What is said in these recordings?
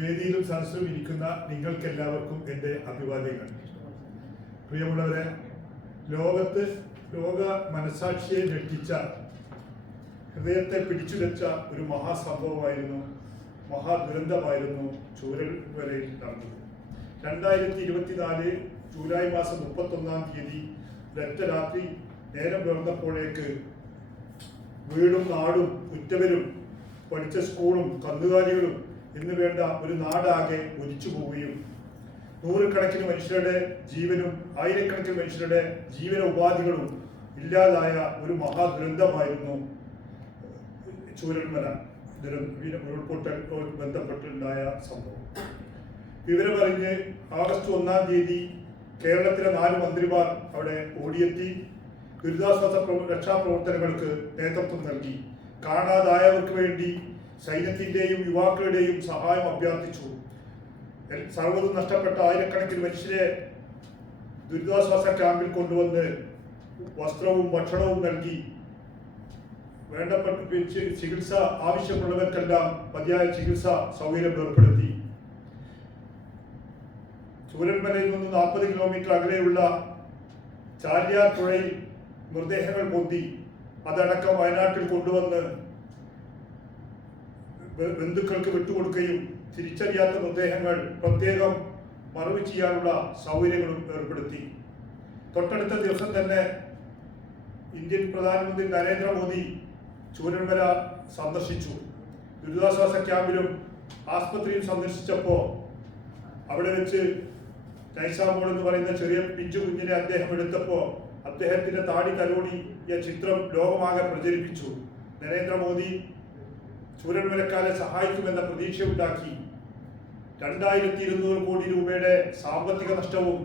വേദിയിലും സദസ്സിലും ഇരിക്കുന്ന നിങ്ങൾക്ക് എല്ലാവർക്കും എന്റെ അഭിവാദ്യങ്ങൾ. പ്രിയമുള്ളവരെ ലോകത്ത് ലോക മനസാക്ഷിയെ ഞെട്ടിച്ച ഹൃദയത്തെ പിടിച്ചുലച്ച ഒരു മഹാസംഭവമായിരുന്നു മഹാദുരന്തമായിരുന്നു ചൂരൽ വരയിൽ നടന്നത്. രണ്ടായിരത്തി ഇരുപത്തിനാല് ജൂലൈ മാസം മുപ്പത്തൊന്നാം തീയതി ഒരൊറ്റ രാത്രി നേരം പുലർന്നപ്പോഴേക്ക് വീടും നാടും ഉറ്റവരും പഠിച്ച സ്കൂളും കന്നുകാലികളും എന്ന് വേണ്ട ഒരു നാടാകെ ഒലിച്ചു പോവുകയും നൂറുകണക്കിന് മനുഷ്യരുടെ ജീവനും ആയിരക്കണക്കിന് മനുഷ്യരുടെ ജീവന ഉപാധികളും ഇല്ലാതായ ഒരു മഹാദുരന്തമായിരുന്നു ചൂരന്മല ഉരുൾപൊട്ടൽ ബന്ധപ്പെട്ടുണ്ടായ സംഭവം. വിവരമറിഞ്ഞ് ആഗസ്റ്റ് ഒന്നാം തീയതി കേരളത്തിലെ നാല് മന്ത്രിമാർ അവിടെ ഓടിയെത്തി ദുരിതാശ്വാസ രക്ഷാപ്രവർത്തനങ്ങൾക്ക് നേതൃത്വം നൽകി. കാണാതായവർക്ക് വേണ്ടി സൈന്യത്തിന്റെയും യുവാക്കളുടെയും സഹായം അഭ്യർത്ഥിച്ചു. സർവതും നഷ്ടപ്പെട്ട ആയിരക്കണക്കിന് മനുഷ്യരെ ദുരിതാശ്വാസ ക്യാമ്പിൽ കൊണ്ടുവന്ന് വസ്ത്രവും ഭക്ഷണവും നൽകി. വേണ്ടപ്പെട്ട ചികിത്സ ആവശ്യമുള്ളവർക്കെല്ലാം മതിയായ ചികിത്സ സൗകര്യം ഏർപ്പെടുത്തി. ചൂരന്മലയിൽ നിന്ന് നാൽപ്പത് കിലോമീറ്റർ അകലെയുള്ള ചാലിയാർ പുഴയിൽ മൃതദേഹങ്ങൾ പൊന്തി. അതടക്കം വയനാട്ടിൽ കൊണ്ടുവന്ന് ബന്ധുക്കൾക്ക് വിട്ടുകൊടുക്കുകയും തിരിച്ചറിയാത്ത മൃതദേഹങ്ങൾ പ്രത്യേകം മറവ് ചെയ്യാനുള്ള സൗകര്യങ്ങളും ഏർപ്പെടുത്തി. തൊട്ടടുത്ത ദിവസം തന്നെ ഇന്ത്യൻ പ്രധാനമന്ത്രി നരേന്ദ്രമോദി ചൂരന്മല സന്ദർശിച്ചു. ദുരിതാശ്വാസ ക്യാമ്പിലും ആസ്പത്രിയും സന്ദർശിച്ചപ്പോൾ അവിടെ വെച്ച് നൈസാമോൾ എന്ന് പറയുന്ന ചെറിയ പിഞ്ചു കുഞ്ഞിനെ അദ്ദേഹം എടുത്തപ്പോൾ അദ്ദേഹത്തിന്റെ താടി തലോടിയ ചിത്രം ലോകമാകെ പ്രചരിപ്പിച്ചു. നരേന്ദ്രമോദി ചൂരന്മലക്കാരെ സഹായിക്കുമെന്ന പ്രതീക്ഷ ഉണ്ടാക്കി രണ്ടായിരത്തി ഇരുന്നൂറ് കോടി രൂപയുടെ സാമ്പത്തിക നഷ്ടവും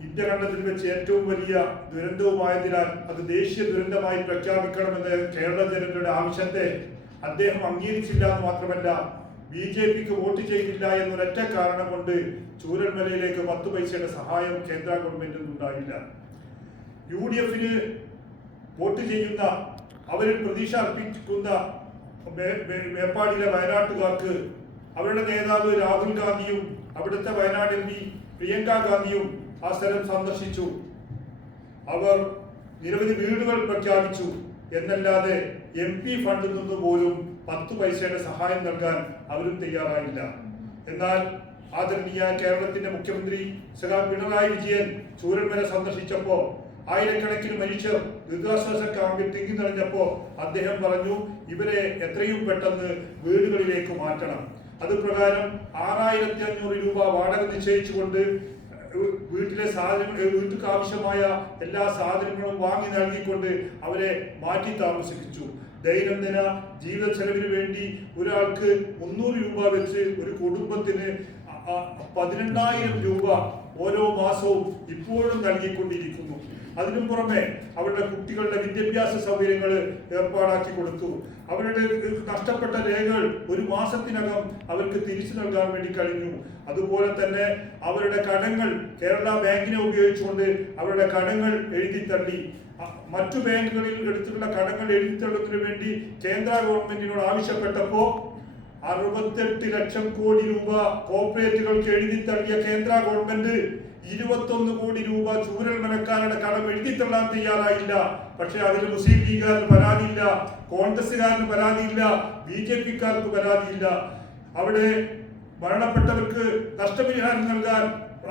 ഇന്ത്യ കണ്ടതിൽ വെച്ച് ഏറ്റവും വലിയ ദുരന്തവുമായതിനാൽ അത് ദേശീയ ദുരന്തമായി പ്രഖ്യാപിക്കണമെന്ന് കേരള ജനതയുടെ ആവശ്യത്തെ അദ്ദേഹം അംഗീകരിച്ചില്ല എന്ന് മാത്രമല്ല ബി ജെ പിക്ക് വോട്ട് ചെയ്തില്ല എന്നൊരൊറ്റ കാരണം കൊണ്ട് ചൂരന്മലയിലേക്ക് പത്ത് പൈസയുടെ സഹായം കേന്ദ്ര ഗവൺമെന്റിൽ നിന്നുണ്ടായില്ല. യു ഡി എഫിന് വോട്ട് ചെയ്യുന്ന അവരിൽ പ്രതീക്ഷ അർപ്പിക്കുന്ന മേപ്പാടിയിലെ വയനാട്ടുകാർക്ക് അവരുടെ നേതാവ് രാഹുൽ ഗാന്ധിയും അവിടുത്തെ വയനാട് എം പി പ്രിയങ്ക ഗാന്ധിയും ആ സ്ഥലം സന്ദർശിച്ചു. അവർ നിരവധി വീടുകൾ പ്രഖ്യാപിച്ചു. എന്നല്ലാതെ എം പി ഫണ്ടിൽ നിന്ന് പോലും പത്ത് പൈസയുടെ സഹായം നൽകാൻ അവരും തയ്യാറായില്ല. എന്നാൽ ആദരണീയ കേരളത്തിന്റെ മുഖ്യമന്ത്രി സഖാ പിണറായി വിജയൻ ചൂരന്മല സന്ദർശിച്ചപ്പോ ആയിരക്കണക്കിന് മനുഷ്യർ ദുരിതാശ്വാസ ക്യാമ്പിൽ തിങ്ങി നിറഞ്ഞപ്പോ അദ്ദേഹം പറഞ്ഞു ഇവരെ എത്രയും പെട്ടെന്ന് വീടുകളിലേക്ക് മാറ്റണം. അത് പ്രകാരം ആറായിരത്തി അഞ്ഞൂറ് രൂപ വാടക നിശ്ചയിച്ചുകൊണ്ട് വീട്ടിലെ സാധനങ്ങൾ വീട്ടിൽ ആവശ്യമായ എല്ലാ സാധനങ്ങളും വാങ്ങി നൽകിക്കൊണ്ട് അവരെ മാറ്റി താമസിപ്പിച്ചു. ദൈനംദിന ജീവിത ചെലവിന് വേണ്ടി ഒരാൾക്ക് മുന്നൂറ് രൂപ വെച്ച് ഒരു കുടുംബത്തിന് പതിനെണ്ണായിരം രൂപ ഓരോ മാസവും ഇപ്പോഴും നൽകിക്കൊണ്ടിരിക്കുന്നു. അതിനു പുറമെ അവരുടെ കുട്ടികളുടെ വിദ്യാഭ്യാസ സൗകര്യങ്ങൾ ഏർപ്പാടാക്കി കൊടുത്തു. അവരുടെ നഷ്ടപ്പെട്ട രേഖകൾ ഒരു മാസത്തിനകം അവർക്ക് തിരിച്ചു നൽകാൻ വേണ്ടി കഴിഞ്ഞു. അതുപോലെ തന്നെ അവരുടെ കടങ്ങൾ കേരള ബാങ്കിനെ ഉപയോഗിച്ചുകൊണ്ട് അവരുടെ കടങ്ങൾ എഴുതി തള്ളി. മറ്റു ബാങ്കുകളിൽ എടുത്തിട്ടുള്ള കടങ്ങൾ എഴുതി എഴുതിത്തള്ളുന്നതിന് വേണ്ടി കേന്ദ്ര ഗവൺമെന്റിനോട് ആവശ്യപ്പെട്ടപ്പോൾ അറുപത്തെട്ട് ലക്ഷം കോടി രൂപ കോർപ്പറേറ്റുകൾക്ക് എഴുതി തള്ളിയ കേന്ദ്ര ഗവൺമെന്റ് ഇരുപത്തൊന്ന് കോടി രൂപ ചൂരൽ മനക്കാരുടെ കടം എഴുതിത്തള്ളാൻ തയ്യാറായില്ല. പക്ഷെ അതിൽ മുസ്ലിം ലീഗുകാരന് പരാതിയില്ല കോൺഗ്രസുകാരന് പരാതിയില്ല ബി ജെ പിക്കാർക്ക് പരാതിയില്ല. അവിടെ മരണപ്പെട്ടവർക്ക് നഷ്ടപരിഹാരം നൽകാൻ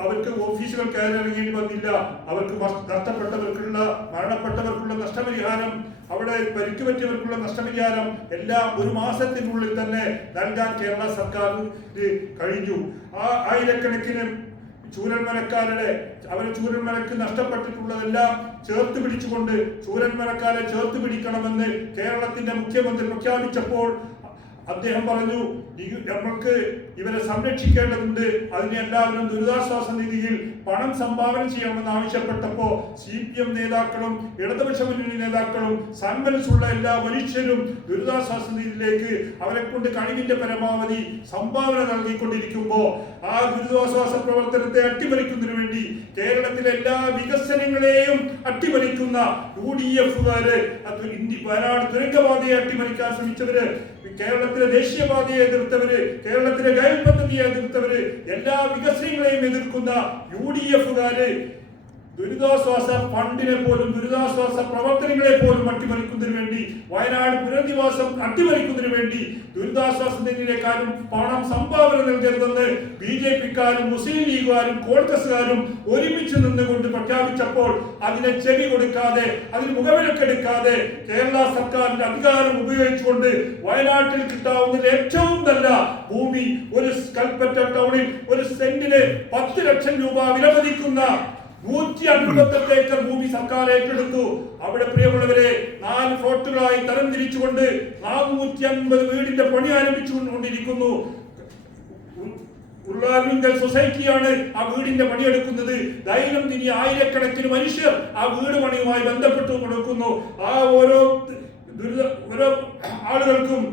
അവർക്ക് ഓഫീസുകൾ കയറിറങ്ങേണ്ടി വന്നില്ല. അവർക്ക് നഷ്ടപ്പെട്ടവർക്കുള്ള മരണപ്പെട്ടവർക്കുള്ള നഷ്ടപരിഹാരം അവിടെ പരിക്ക് പറ്റിയവർക്കുള്ള നഷ്ടപരിഹാരം എല്ലാം ഒരു മാസത്തിനുള്ളിൽ തന്നെ നൽകാൻ കേരള സർക്കാർ കഴിഞ്ഞു. ആ ആയിരക്കണക്കിന് ചൂരന്മരക്കാരുടെ അവരെ ചൂരന്മരക്ക് നഷ്ടപ്പെട്ടിട്ടുള്ളതെല്ലാം ചേർത്ത് പിടിച്ചുകൊണ്ട് ചൂരന്മരക്കാരെ ചേർത്ത് പിടിക്കണമെന്ന് കേരളത്തിന്റെ മുഖ്യമന്ത്രി പ്രഖ്യാപിച്ചപ്പോൾ അദ്ദേഹം പറഞ്ഞു "ഈ- നമ്മൾക്ക് ഇവരെ സംരക്ഷിക്കേണ്ടതുണ്ട്. അതിന് എല്ലാവരും ദുരിതാശ്വാസ നിധിയിൽ പണം സംഭാവന ചെയ്യണമെന്ന് ആവശ്യപ്പെട്ടപ്പോ സി പി എം നേതാക്കളും ഇടതുപക്ഷ മുന്നണി നേതാക്കളും സന്മനസ്സുള്ള എല്ലാ മനുഷ്യരും ദുരിതാശ്വാസ നിധിയിലേക്ക് അവരെ കൊണ്ട് കഴിവിന്റെ പരമാവധി സംഭാവന നൽകിക്കൊണ്ടിരിക്കുമ്പോ ആ ദുരിതാശ്വാസ പ്രവർത്തനത്തെ അട്ടിമറിക്കുന്നതിന് വേണ്ടി കേരളത്തിലെ എല്ലാ വികസനങ്ങളെയും അട്ടിമറിക്കുന്ന യു ഡി എഫുകാര് വയനാട് തുരങ്കപാതയെ അട്ടിമറിക്കാൻ ശ്രമിച്ചവര് കേരളത്തിലെ ദേശീയപാതയെ എതിർത്തവര് കേരളത്തിലെ ഗയൽ പദ്ധതിയെ എതിർത്തവര് എല്ലാ വികസനങ്ങളെയും എതിർക്കുന്ന യു ഡി എഫുകാര് ദുരിതാശ്വാസ ഫണ്ടിനെ പോലും ദുരിതാശ്വാസ പ്രവർത്തനങ്ങളെ പോലും അട്ടിമറിക്കുന്നതിന് വേണ്ടി വയനാട് പുനരധിവാസം അട്ടിമറിക്കുന്നതിന് വേണ്ടി ദുരിതാശ്വാസ നിധിയിലേക്കാരും പണം സംഭാവന നൽകരുതെന്ന് ബി ജെ പിക്കാരും മുസ്ലിം ലീഗുകാരും കോൺഗ്രസുകാരും ഒരുമിച്ച് നിന്നുകൊണ്ട് പ്രഖ്യാപിച്ചപ്പോൾ അതിനെ ചെവി കൊടുക്കാതെ അതിന് മുഖവിലക്കെടുക്കാതെ കേരള സർക്കാരിന്റെ അധികാരം ഉപയോഗിച്ചുകൊണ്ട് വയനാട്ടിൽ കിട്ടാവുന്ന ഏറ്റവും നല്ല ഭൂമി ഒരു കൽപ്പറ്റ ടൗണിൽ ഒരു സെന്റിന് പത്ത് ലക്ഷം രൂപ വിലമതിക്കുന്ന നൂറ്റി അൻപത്തെട്ട് ഏക്കർ ഭൂമി സർക്കാർ ഏറ്റെടുത്തു. അവിടെ പ്രിയമുള്ളവരെ നാല് ഫ്ലോട്ടുകളായി തരം തിരിച്ചുകൊണ്ട് നാനൂറ്റി അൻപത് വീടിന്റെ പണി ആരംഭിച്ചുകൊണ്ടിരിക്കുന്നു. ഉള്ളാർവിങ്കൽ സൊസൈറ്റിയാണ് ആ വീടിന്റെ പണിയെടുക്കുന്നത്. ദൈനംദിന ആയിരക്കണക്കിന് മനുഷ്യർ ആ വീട് പണിയുമായി ബന്ധപ്പെട്ട് കൊടുക്കുന്നു ആ ഓരോ ഓരോ ആളുകൾക്കും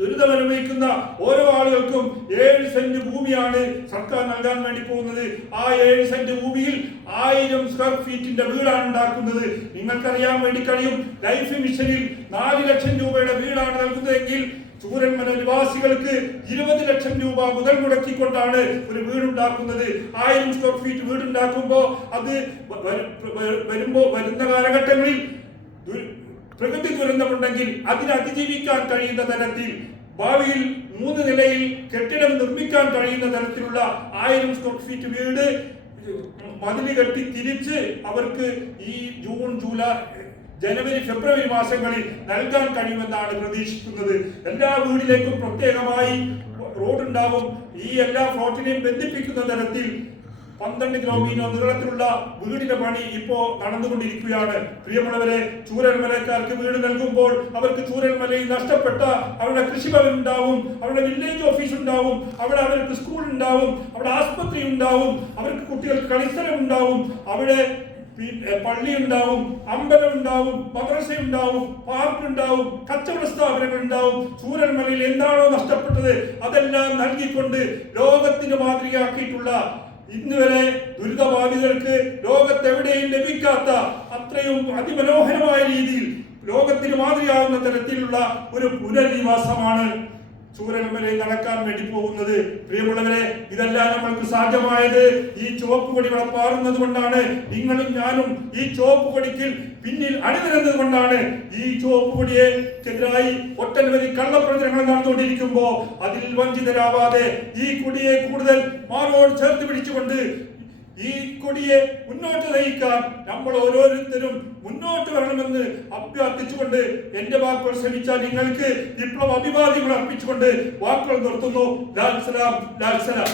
ദുരിതമനുഭവിക്കുന്ന ഓരോ ആളുകൾക്കും ഏഴ് സെന്റ് ഭൂമിയാണ് സർക്കാർ നൽകാൻ വേണ്ടി പോകുന്നത്. ആ ഏഴ് സെന്റ് ഭൂമിയിൽ ആയിരം സ്ക്വയർ ഫീറ്റിന്റെ വീടാണ് ഉണ്ടാക്കുന്നത്. നിങ്ങൾക്കറിയാൻ വേണ്ടി കഴിയും. ലൈഫ് മിഷനിൽ നാല് ലക്ഷം രൂപയുടെ വീടാണ് നൽകുന്നതെങ്കിൽ ചൂരന്മല നിവാസികൾക്ക് ഇരുപത് ലക്ഷം രൂപ മുതൽ മുടക്കിക്കൊണ്ടാണ് ഒരു വീടുണ്ടാക്കുന്നത്. ആയിരം സ്ക്വയർ ഫീറ്റ് വീടുണ്ടാക്കുമ്പോൾ അത് വരുമ്പോൾ വരുന്ന കാലഘട്ടങ്ങളിൽ പ്രകൃതി ദുരന്തമുണ്ടെങ്കിൽ അതിനെ അതിജീവിക്കാൻ കഴിയുന്ന തരത്തിൽ ഭാവിയിൽ മൂന്ന് നിലയിൽ കെട്ടിടം നിർമ്മിക്കാൻ കഴിയുന്ന തരത്തിലുള്ള ആയിരം സ്ക്വയർ ഫീറ്റ് വീട് മതിൽ കെട്ടി തിരിച്ച് അവർക്ക് ഈ ജൂൺ ജൂലൈ ജനുവരി ഫെബ്രുവരി മാസങ്ങളിൽ നൽകാൻ കഴിയുമെന്നാണ് പ്രതീക്ഷിക്കുന്നത്. എല്ലാ വീടിലേക്കും പ്രത്യേകമായി റോഡ് ഉണ്ടാവും ഈ എല്ലാ ഫ്ലോട്ടിനെയും ബന്ധിപ്പിക്കുന്ന തരത്തിൽ പന്ത്രണ്ട് കിലോമീറ്റർ നീളത്തിലുള്ള വീടിന്റെ പണി ഇപ്പോ നടന്നുകൊണ്ടിരിക്കുകയാണ്. പ്രിയമുള്ളവരെ ചൂരൽമലക്കാർക്ക് വീട് നൽകുമ്പോൾ അവർക്ക് ചൂരൽമലയിൽ നഷ്ടപ്പെട്ട അവരുടെ കൃഷിഭവൻ ഉണ്ടാവും അവരുടെ വില്ലേജ് ഓഫീസ് ഉണ്ടാവും അവിടെ അവർക്ക് സ്കൂൾ ഉണ്ടാവും അവിടെ ആസ്പത്രി ഉണ്ടാവും അവർക്ക് കുട്ടികൾക്ക് കളിസ്ഥലം ഉണ്ടാവും അവിടെ പള്ളി ഉണ്ടാവും അമ്പലം ഉണ്ടാവും മദ്രസ ഉണ്ടാവും പാർക്ക് ഉണ്ടാവും കച്ചവട സ്ഥാപനങ്ങൾ ഉണ്ടാവും. ചൂരൽമലയിൽ എന്താണോ നഷ്ടപ്പെട്ടത് അതെല്ലാം നൽകിക്കൊണ്ട് ലോകത്തിന് മാതൃകയാക്കിയിട്ടുള്ള ഇന്ന് വരെ ദുരിതബാധിതർക്ക് ലോകത്തെവിടെയും ലഭിക്കാത്ത അത്രയും അതിമനോഹരമായ രീതിയിൽ ലോകത്തിന് മാതൃയാകുന്ന തരത്തിലുള്ള ഒരു പുനരധിവാസമാണ് ചൂരൽമലയിൽ നടക്കാൻ വേണ്ടി പോകുന്നത്. പ്രിയമുള്ളവരെ ഇതെല്ലാം നമ്മൾക്ക് സാധ്യമായത് ഈ ചുവപ്പ് കൊടി വളപ്പാറുന്നത് കൊണ്ടാണ്. നിങ്ങളും ഞാനും ഈ ചുവപ്പ് കൊടിക്ക് പിന്നിൽ അണിനിരുന്നത് കൊണ്ടാണ് ഈ ചുവപ്പ് കൊടിയെതിരായി ഒട്ടനവധി കള്ളപ്രചരണങ്ങൾ നടന്നുകൊണ്ടിരിക്കുമ്പോ അതിൽ വഞ്ചിതരാവാതെ ഈ കൊടിയെ കൂടുതൽ മാറോട് ചേർത്ത് പിടിച്ചുകൊണ്ട് ഈ കൊടിയെ മുന്നോട്ട് നയിക്കാൻ നമ്മൾ ഓരോരുത്തരും മുന്നോട്ട് വരണമെന്ന് അഭ്യർത്ഥിച്ചുകൊണ്ട് എന്റെ വാക്കുകൾ ശ്രമിച്ചാൽ നിങ്ങൾക്ക് വിപ്ലവ അഭിവാദ്യങ്ങൾ അർപ്പിച്ചുകൊണ്ട് വാക്കുകൾ നിർത്തുന്നു. ലാൽ സലാം ലാൽ സലാം.